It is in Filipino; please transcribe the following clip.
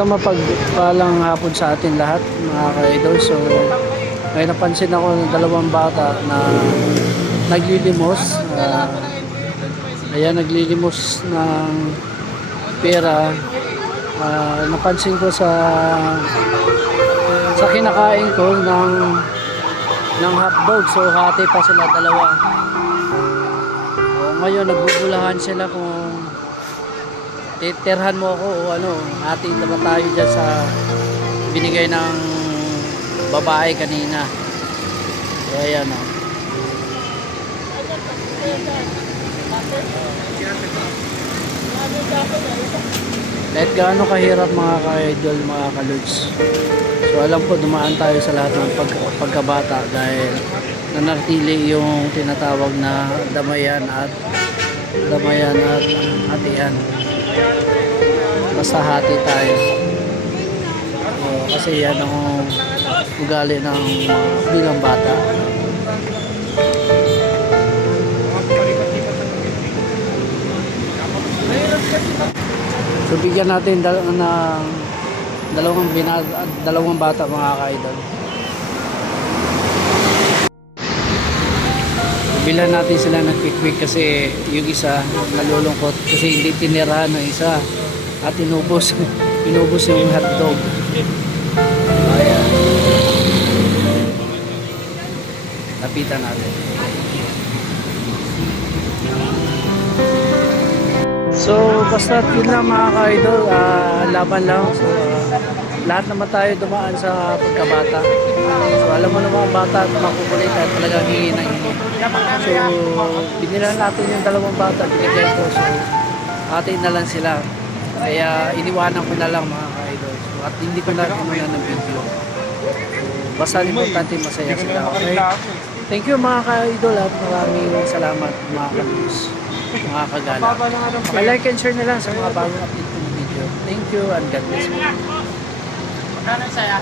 Isang mapagpalang hapon sa atin lahat, mga ka-idol. So, may napansin ako ng dalawang bata na naglilimos. ah, ayan, naglilimos ng pera. Ah, napansin ko sa sa kinakain ko ng ng hotdog. So, hati pa sila dalawa. O, ngayon, nagbubulahan sila kung titirhan mo ako o ano, ating na ba tayo dyan sa binigay ng babae kanina. So, ayan o. Kahit gaano kahirap mga ka-idol, mga ka-lords. So alam ko dumaan tayo sa lahat ng pag, pagkabata dahil nanartili yung tinatawag na damayan at damayan at hatian. Basta hati tayo. So, kasi yan ang ugali ng bilang bata. So bigyan natin dal ng dalawang bina, dalawang bata mga ka-idol. Bilan natin sila ng quick-quick kasi yung isa nalulungkot kasi hindi tinirahan ng isa at inubos inubos yung hotdog. Ayan. Lapitan natin. So, basta yun lang mga ka-idol, ah, laban lang. So, ah, lahat naman tayo dumaan sa pagkabata. So, alam mo naman ang bata at makukulit at talagang hingi ng hingi. So, binilan natin yung dalawang bata, binigay ko. So, atin na lang sila. Kaya iniwanan ko na lang mga ka-idol. So, at hindi ko na kinuha ng video. So, basta importante masaya sila. Okay? Thank you mga ka-idol at maraming salamat mga ka-news, mga kagala. Like and share na lang sa mga bagong update ng video. Thank you and God bless you. Magkano saya?